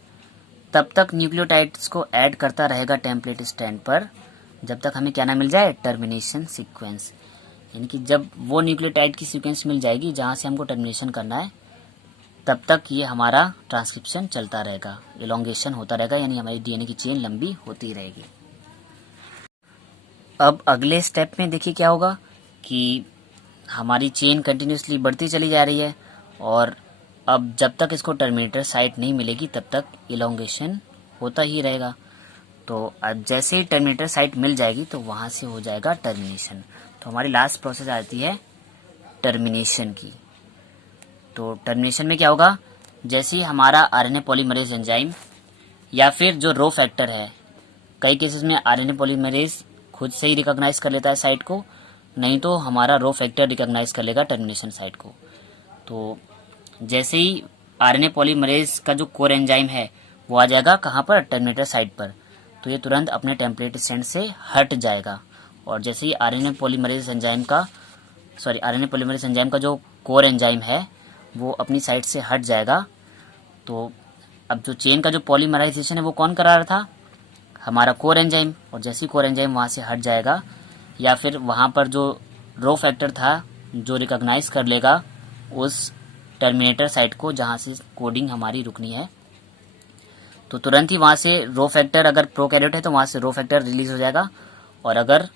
तब तक न्यूक्लियोटाइड्स को ऐड करता रहेगा टेम्पलेट स्टैंड पर, जब तक हमें क्या ना मिल जाए, टर्मिनेशन सीक्वेंस। यानी कि जब वो न्यूक्लियोटाइड की सीक्वेंस मिल जाएगी जहाँ से हमको टर्मिनेशन करना है, तब तक ये हमारा ट्रांसक्रिप्शन चलता रहेगा, इलोंगेशन होता रहेगा, यानी हमारी DNA की चेन लंबी होती रहेगी। अब अगले स्टेप में देखिए क्या होगा कि हमारी चेन कंटिन्यूसली बढ़ती चली जा रही है और अब जब तक इसको टर्मिनेटर साइट नहीं मिलेगी तब तक इलोंगेशन होता ही रहेगा। तो अब जैसे ही टर्मिनेटर साइट मिल जाएगी तो वहाँ से हो जाएगा टर्मिनेशन। तो हमारी लास्ट प्रोसेस आती है टर्मिनेशन की। तो टर्मिनेशन में क्या होगा, जैसे ही हमारा RNA पॉलीमरेज एंजाइम या फिर जो रो फैक्टर है, कई केसेस में RNA पॉलीमरेज खुद से ही रिकॉग्नाइज कर लेता है साइट को, नहीं तो हमारा रो फैक्टर रिकॉग्नाइज कर लेगा टर्मिनेशन साइट को। तो जैसे ही RNA पॉलीमरेज का जो कोर एंजाइम है वो आ जाएगा कहाँ पर, टर्मिनेटर साइट पर, तो ये तुरंत अपने टेम्पलेट स्टैंड से हट जाएगा। और जैसे ही RNA पॉलीमरेज एंजाइम का जो कोर एंजाइम है वो अपनी साइट से हट जाएगा, तो अब जो चेन का जो पॉलीमराइजेशन है वो कौन करा रहा था, हमारा कोर एंजाइम। और जैसे ही कोर एंजाइम वहाँ से हट जाएगा या फिर वहाँ पर जो रो फैक्टर था जो रिकॉग्नाइज कर लेगा उस टर्मिनेटर साइट को जहाँ से कोडिंग हमारी रुकनी है, तो तुरंत ही वहाँ से रो फैक्टर, अगर प्रोकैरियोट है तो वहाँ से रो फैक्टर रिलीज हो जाएगा, और अगर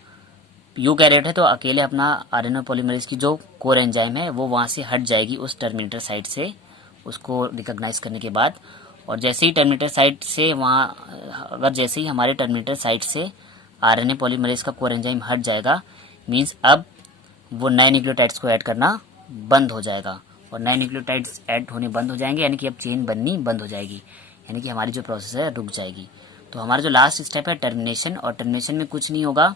यूकैरियोट है तो अकेले अपना RNA पॉलीमरेज की जो कोर एंजाइम है वो वहाँ से हट जाएगी उस टर्मिनेटर साइट से, उसको रिकॉग्नाइज करने के बाद। और जैसे ही टर्मिनेटर साइट से जैसे ही हमारे टर्मिनेटर साइट से RNA पॉलीमरेज का कोर एंजाइम हट जाएगा, मीन्स अब वो नए न्यूक्लियोटाइड्स को ऐड करना बंद हो जाएगा। और नए न्यूक्लियोटाइड्स ऐड होने बंद हो जाएंगे, यानी कि अब चेन बननी बंद हो जाएगी, यानी कि हमारी जो प्रोसेस है रुक जाएगी। तो हमारा जो लास्ट स्टेप है टर्मिनेशन, और टर्मिनेशन में कुछ नहीं होगा,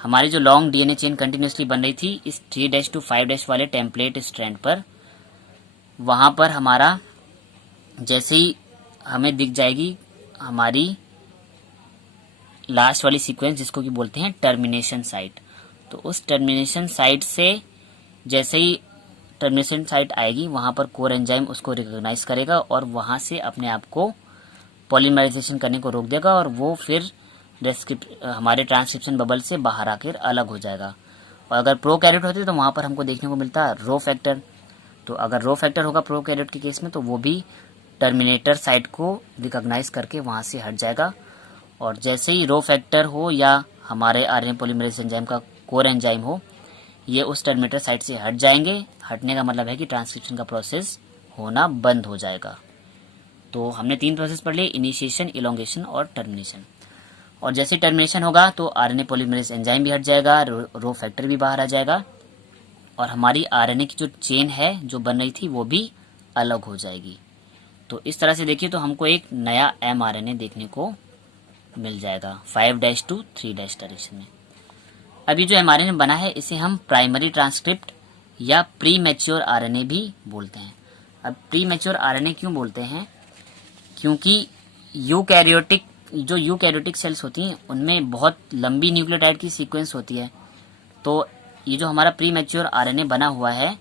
हमारी जो लॉन्ग DNA चेन कंटिन्यूसली बन रही थी इस 3' to 5' वाले टेम्पलेट स्ट्रैंड पर, वहाँ पर हमारा जैसे ही हमें दिख जाएगी हमारी लास्ट वाली सीक्वेंस जिसको कि बोलते हैं टर्मिनेशन साइट, तो उस टर्मिनेशन साइट से जैसे ही टर्मिनेशन साइट आएगी वहाँ पर कोर एंजाइम उसको रिकॉग्नाइज करेगा और वहाँ से अपने आप को पॉलीमराइजेशन करने को रोक देगा और वो फिर हमारे ट्रांसक्रिप्शन बबल से बाहर आकर अलग हो जाएगा। और अगर प्रोकैरियोट होती तो वहाँ पर हमको देखने को मिलता है रो फैक्टर। तो अगर रो फैक्टर होगा प्रोकैरियोट के केस में तो वो भी टर्मिनेटर साइट को रिकॉग्नाइज करके वहाँ से हट जाएगा। और जैसे ही रो फैक्टर हो या हमारे RNA पॉलीमरेज एंजाइम का कोर एंजाइम हो, ये उस टर्मिनेटर साइट से हट जाएंगे। हटने का मतलब है कि ट्रांसक्रिप्शन का प्रोसेस होना बंद हो जाएगा। तो हमने 3 प्रोसेस पढ़ लिए, इनिशिएशन, इलोंगेशन और टर्मिनेशन। और जैसे टर्मिनेशन होगा तो RNA पॉलीमरेज एंजाइम भी हट जाएगा, रो फैक्टर भी बाहर आ जाएगा और हमारी आरएनए की जो चेन है जो बन रही थी वो भी अलग हो जाएगी। तो इस तरह से देखिए तो हमको एक नया mRNA देखने को मिल जाएगा 5' to 3' डायरेक्शन में। अभी जो mRNA बना है इसे हम प्राइमरी ट्रांसक्रिप्ट या प्री मैच्योर आरएनए भी बोलते हैं। अब प्री मैच्योर आरएनए क्यों बोलते हैं? क्योंकि यूकैरियोटिक सेल्स होती हैं उनमें बहुत लंबी न्यूक्लियोटाइड की सीक्वेंस होती है। तो ये जो हमारा प्री मैच्योर आरएनए बना हुआ है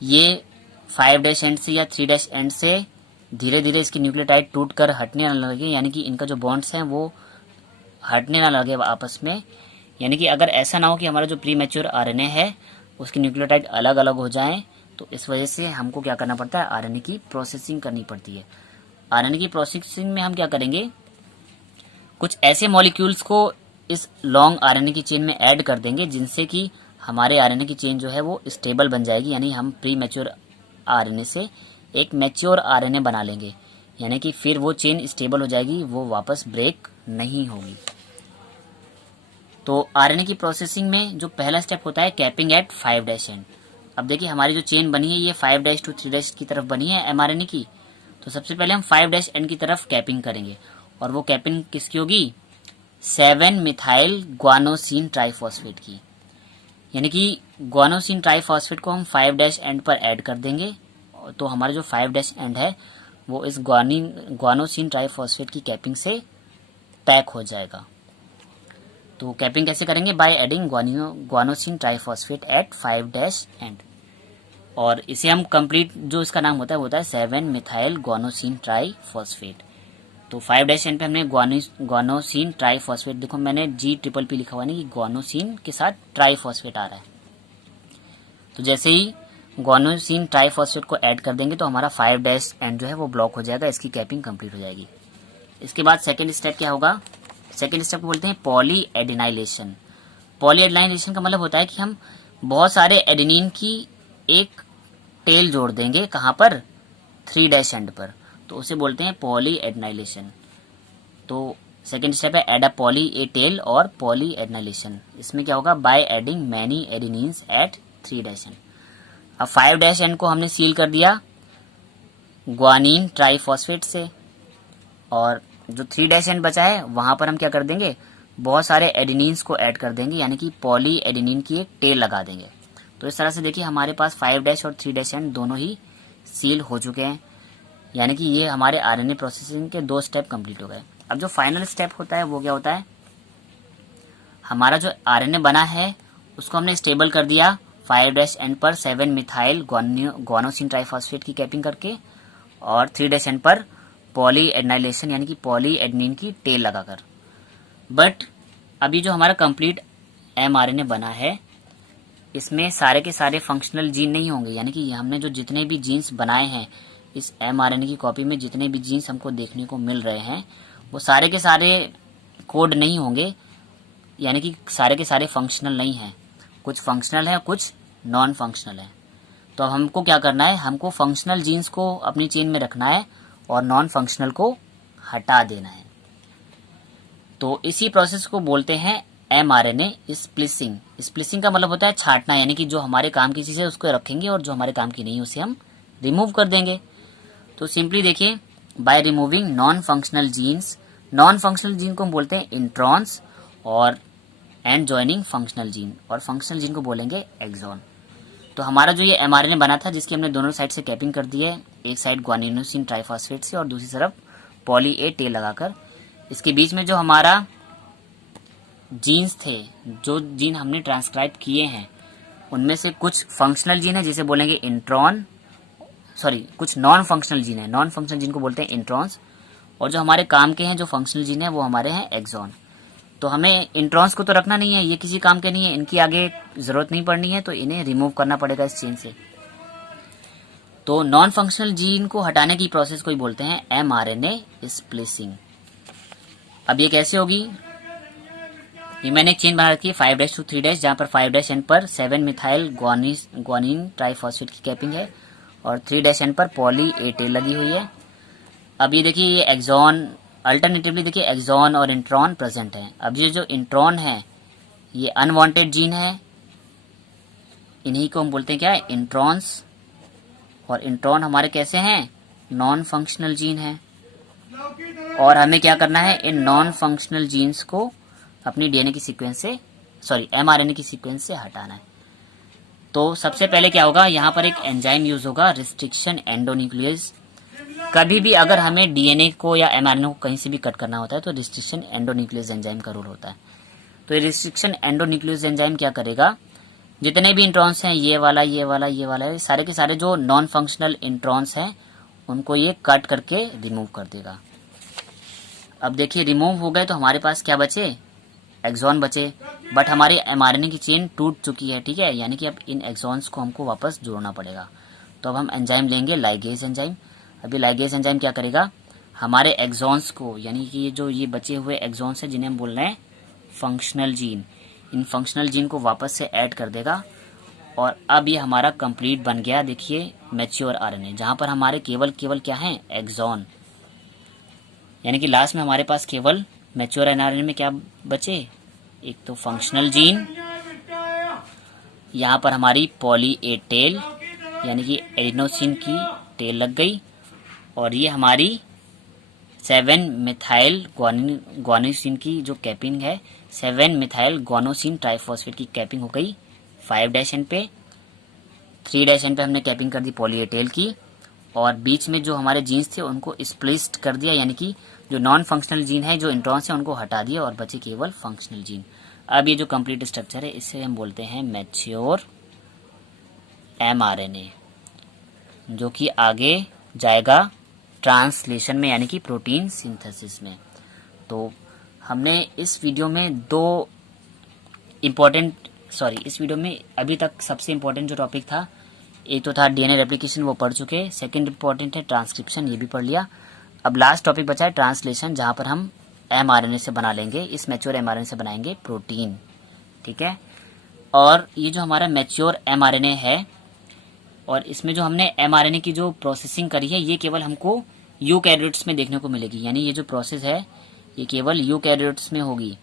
ये 5' एंड से या 3' एंड से धीरे धीरे इसकी न्यूक्लियोटाइड टूट कर हटने न लगे, यानी कि इनका जो बॉन्ड्स हैं वो हटने ना लगे आपस में। यानी कि अगर ऐसा ना हो कि हमारा जो प्री मैच्योर आरएनए है उसकी न्यूक्लियोटाइड अलग अलग हो जाएं, तो इस वजह से हमको क्या करना पड़ता है, आरएनए की प्रोसेसिंग करनी पड़ती है। आरएनए की प्रोसेसिंग में हम क्या करेंगे, कुछ ऐसे मॉलिक्यूल्स को इस लॉन्ग आरएनए की चेन में ऐड कर देंगे जिनसे कि हमारे आरएनए की चेन जो है वो स्टेबल बन जाएगी। यानी हम प्री मैच्योर आरएनए से एक मैच्योर आरएनए बना लेंगे, यानी कि फिर वो चेन स्टेबल हो जाएगी, वो वापस ब्रेक नहीं होगी। तो आरएनए की प्रोसेसिंग में जो पहला स्टेप होता है कैपिंग एट 5' एंड। अब देखिए हमारी जो चेन बनी है ये 5' to 3' की तरफ बनी है mRNA की। तो सबसे पहले हम 5' एंड की तरफ कैपिंग करेंगे, और वो कैपिंग किसकी होगी, 7 मिथाइल ग्वानोसिन ट्राइफॉस्फेट की। यानी कि ग्वानोसिन ट्राइफॉस्फेट को हम 5' एंड पर ऐड कर देंगे, तो हमारा जो 5' एंड है वो इस ग्वानोसिन ट्राइफॉस्फेट की कैपिंग से पैक हो जाएगा। तो कैपिंग कैसे करेंगे, by adding guanosine triphosphate at 5' end, और इसे हम कंप्लीट जो इसका नाम होता है वो होता है 7 मिथाइल ग्वानोसिन ट्राइफॉस्फेट। तो 5' एंड पे हमने ग्वानोसिन ट्राइफॉस्फेट, देखो मैंने G+P लिखा हुआ नहीं कि ग्वानोसिन के साथ ट्राइफॉस्फेट आ रहा है। तो जैसे ही ग्वानोसिन ट्राइफॉस्फेट को ऐड कर देंगे तो हमारा 5' एंड जो है वो ब्लॉक हो जाएगा, इसकी कैपिंग कंप्लीट हो जाएगी। इसके बाद सेकेंड स्टेप क्या होगा, सेकेंड स्टेप को बोलते हैं पॉली एडिनाइलेशन। पॉली एडिनाइलेशन का मतलब होता है कि हम बहुत सारे एडेनिन की एक टेल जोड़ देंगे, कहाँ पर, 3' एंड पर, तो उसे बोलते हैं पॉली एडिनाइलेशन। तो सेकेंड स्टेप है add a poly A tail और पॉली एडिनाइलेशन। इसमें क्या होगा, by adding many adenines at 3' end. अब 5' एंड को हमने सील कर दिया ग्वानिन ट्राइफॉस्फेट से, और जो 3' एंड बचा है वहां पर हम क्या कर देंगे, बहुत सारे एडेनिन्स को ऐड कर देंगे, यानी कि पॉली एडेनिन की एक टेल लगा देंगे। तो इस तरह से देखिए हमारे पास 5' और 3' एंड दोनों ही सील हो चुके हैं, यानी कि ये हमारे आरएनए प्रोसेसिंग के 2 स्टेप कंप्लीट हो गए। अब जो फाइनल स्टेप होता है वो क्या होता है, हमारा जो आरएनए बना है उसको हमने स्टेबल कर दिया 5' एंड पर 7 मिथाइल ग्वानोसिन ट्राइफॉस्फेट की कैपिंग करके, और 3' एंड पर पॉली एडिनाइलेशन यानी कि पॉली एडेनिन की टेल लगाकर। बट अभी जो हमारा कंप्लीट mRNA बना है इसमें सारे के सारे फंक्शनल जीन नहीं होंगे, यानी कि हमने जो जितने भी जीन्स बनाए हैं इस mRNA की कॉपी में, जितने भी जीन्स हमको देखने को मिल रहे हैं वो सारे के सारे कोड नहीं होंगे, यानी कि सारे के सारे फंक्शनल नहीं हैं, कुछ फंक्शनल है कुछ नॉन फंक्शनल है। तो हमको क्या करना है, हमको फंक्शनल जीन्स को अपनी चेन में रखना है और नॉन फंक्शनल को हटा देना है। तो इसी प्रोसेस को बोलते हैं mRNA स्प्लिसिंग। स्प्लिसिंग का मतलब होता है छांटना, यानी कि जो हमारे काम की चीज़ है उसको रखेंगे और जो हमारे काम की नहीं है उसे हम रिमूव कर देंगे। तो सिंपली देखिए, by removing non functional genes, non functional gene को हम बोलते हैं इंट्रॉन्स, और एंड ज्वाइनिंग फंक्शनल जीन, और फंक्शनल जीन को बोलेंगे एक्सॉन। तो हमारा जो ये mRNA बना था जिसकी हमने दोनों साइड से कैपिंग कर दी है, एक साइड ग्वानिनोसिन ट्राइफॉस्फेट से और दूसरी तरफ पॉली ए टेल लगाकर, इसके बीच में जो हमारा जीन्स थे, जो जीन हमने ट्रांसक्राइब किए हैं उनमें से कुछ फंक्शनल जीन है जिसे बोलेंगे इंट्रॉन, कुछ नॉन फंक्शनल जीन है, नॉन फंक्शनल जीन को बोलते हैं इंट्रॉन्स, और जो हमारे काम के हैं जो फंक्शनल जीन है वो हमारे हैं एक्सॉन। तो हमें इंट्रॉन्स को तो रखना नहीं है, ये किसी काम के नहीं है, इनकी आगे जरूरत नहीं पड़नी है, तो इन्हें रिमूव करना पड़ेगा इस चेन से। तो नॉन फंक्शनल जीन को हटाने की प्रोसेस को ही बोलते हैं mRNA स्प्लिसिंग। अब ये कैसे होगी, ये मैंने एक चेन बना रखी है 5' to 3', जहां पर 5' एंड पर 7 मिथाइल ग्वानिन ट्राइफॉस्फेट की कैपिंग है और 3' एंड पर पॉली ए टेल लगी हुई है। अब ये देखिए ये एक्सॉन, अल्टरनेटिवली देखिए एक्सॉन और इंट्रॉन प्रेजेंट है। अब ये जो इंट्रॉन है ये अनवांटेड जीन है, इन्हीं को हम बोलते हैं क्या है, इंट्रॉन्स। और इंट्रॉन हमारे कैसे हैं, नॉन फंक्शनल जीन है। और हमें क्या करना है, इन नॉन फंक्शनल जीन्स को अपनी डीएनए की सीक्वेंस से, सॉरी एमआरएनए की सीक्वेंस से हटाना है। तो सबसे पहले क्या होगा, यहाँ पर एक एंजाइम यूज होगा, रिस्ट्रिक्शन एंडोन्यूक्लियस। कभी भी अगर हमें डीएनए को या एमआरएनए को कहीं से भी कट करना होता है तो रिस्ट्रिक्शन एंडोन्यूक्लियस एंजाइम का रोल होता है। तो ये रिस्ट्रिक्शन एंडोन्यूक्लियस एंजाइम क्या करेगा, जितने भी इंट्रॉन्स हैं, ये वाला ये वाला ये वाला है, सारे के सारे जो नॉन फंक्शनल इंट्रॉन्स हैं उनको ये कट करके रिमूव कर देगा। अब देखिए रिमूव हो गए तो हमारे पास क्या बचे, एक्सॉन बचे। बट हमारी एमआरएनए की चेन टूट चुकी है, ठीक है, यानी कि अब इन एक्सॉन्स को हमको वापस जोड़ना पड़ेगा। तो अब हम एंजाइम लेंगे, लाइगेज एंजाइम। अभी लाइगेज एंजाइम क्या करेगा, हमारे एक्सॉन्स को, यानी कि ये जो ये बचे हुए एक्सॉन्स हैं जिन्हें हम बोल रहे हैं फंक्शनल जीन, इन फंक्शनल जीन को वापस से ऐड कर देगा। और अब ये हमारा कंप्लीट बन गया, देखिए मैच्योर आरएनए, जहां पर हमारे केवल क्या है, एक्सॉन। यानी कि लास्ट में हमारे पास केवल मैच्योर आरएनए में क्या बचे, एक तो फंक्शनल जीन, यहाँ पर हमारी पॉली ए टेल यानी कि एडिनोसिन की टेल लग गई। और ये हमारी 7 मिथाइल ग्वानोसिन की जो कैपिंग है, 7 मिथाइल ग्वानोसिन ट्राइफॉस्फेट की कैपिंग हो गई 5' एंड पे। 3' एंड पे हमने कैपिंग कर दी पॉली ए टेल की। और बीच में जो हमारे जीन्स थे उनको स्प्लिस्ट कर दिया, यानी कि जो नॉन फंक्शनल जीन है, जो इंट्रॉन्स है, उनको हटा दिया और बचे केवल फंक्शनल जीन। अब ये जो कंप्लीट स्ट्रक्चर है इसे हम बोलते हैं मैच्योर एमआरएनए, जो कि आगे जाएगा ट्रांसलेशन में, यानी कि प्रोटीन सिंथेसिस में। तो हमने इस वीडियो में इस वीडियो में अभी तक सबसे इम्पोर्टेंट जो टॉपिक था, एक तो था डीएनए रेप्लिकेशन, वो पढ़ चुके। सेकंड इम्पोर्टेंट है ट्रांसक्रिप्शन, ये भी पढ़ लिया। अब लास्ट टॉपिक बचा है ट्रांसलेशन, जहां पर हम एमआरएनए से बना लेंगे, इस मैच्योर एमआरएनए से बनाएंगे प्रोटीन, ठीक है। और ये जो हमारा मैच्योर एमआरएनए है, और इसमें जो हमने एमआरएनए की जो प्रोसेसिंग करी है, ये केवल हमको यूकैरियोट्स में देखने को मिलेगी। यानी ये जो प्रोसेस है ये केवल यूकैरियोट्स में होगी,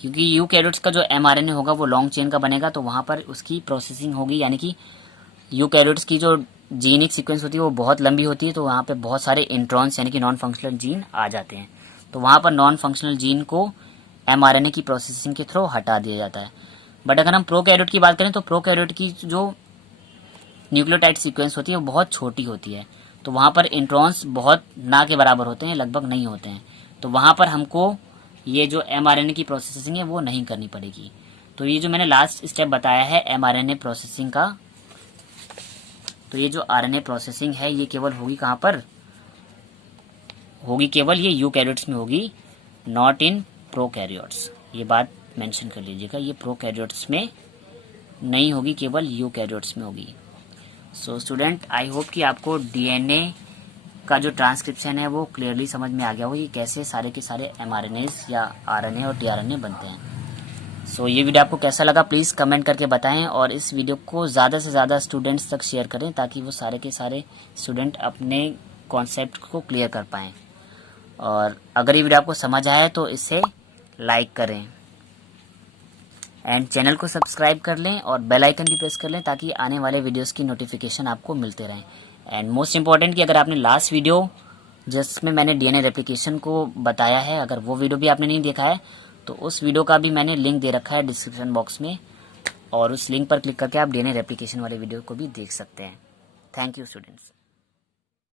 क्योंकि यूकैरियोट्स का जो एमआरएनए होगा वो लॉन्ग चेन का बनेगा, तो वहां पर उसकी प्रोसेसिंग होगी। यानी कि यूकैरियोट्स की जो जीनिक सीक्वेंस होती है वो बहुत लंबी होती है, तो वहाँ पे बहुत सारे इंट्रॉन्स यानी कि नॉन फंक्शनल जीन आ जाते हैं। तो वहाँ पर नॉन फंक्शनल जीन को एमआरएनए की प्रोसेसिंग के थ्रू हटा दिया जाता है। बट अगर हम प्रोकैरियोट की बात करें तो प्रोकैरियोट की जो न्यूक्लियोटाइड सीक्वेंस होती है वो बहुत छोटी होती है, तो वहाँ पर इंट्रॉन्स बहुत ना के बराबर होते हैं, लगभग नहीं होते हैं। तो वहाँ पर हमको ये जो एमआरएनए की प्रोसेसिंग है वो नहीं करनी पड़ेगी। तो ये जो मैंने लास्ट स्टेप बताया है एमआरएनए प्रोसेसिंग का, तो ये जो आरएनए प्रोसेसिंग है ये केवल होगी कहाँ पर होगी, केवल ये यूकैरियोट्स में होगी, नॉट इन प्रोकैरियोट्स। ये बात मेंशन कर लीजिएगा, ये प्रोकैरियोट्स में नहीं होगी, केवल यूकैरियोट्स में होगी। सो स्टूडेंट, आई होप कि आपको डीएनए का जो ट्रांसक्रिप्शन है वो क्लियरली समझ में आ गया हो, ये कैसे सारे के सारे एमआरएनएस या आरएनए और टीआरएनए बनते हैं। सो ये वीडियो आपको कैसा लगा प्लीज़ कमेंट करके बताएं, और इस वीडियो को ज़्यादा से ज़्यादा स्टूडेंट्स तक शेयर करें ताकि वो सारे के सारे स्टूडेंट अपने कॉन्सेप्ट को क्लियर कर पाएँ। और अगर ये वीडियो आपको समझ आया तो इसे लाइक करें एंड चैनल को सब्सक्राइब कर लें और बेल आइकन भी प्रेस कर लें ताकि आने वाले वीडियोस की नोटिफिकेशन आपको मिलते रहें। एंड मोस्ट इम्पॉर्टेंट कि अगर आपने लास्ट वीडियो जिसमें मैंने डीएनए रेप्लिकेशन को बताया है, अगर वो वीडियो भी आपने नहीं देखा है तो उस वीडियो का भी मैंने लिंक दे रखा है डिस्क्रिप्शन बॉक्स में, और उस लिंक पर क्लिक करके आप डीएनए रेप्लिकेशन वाले वीडियो को भी देख सकते हैं। Thank you students.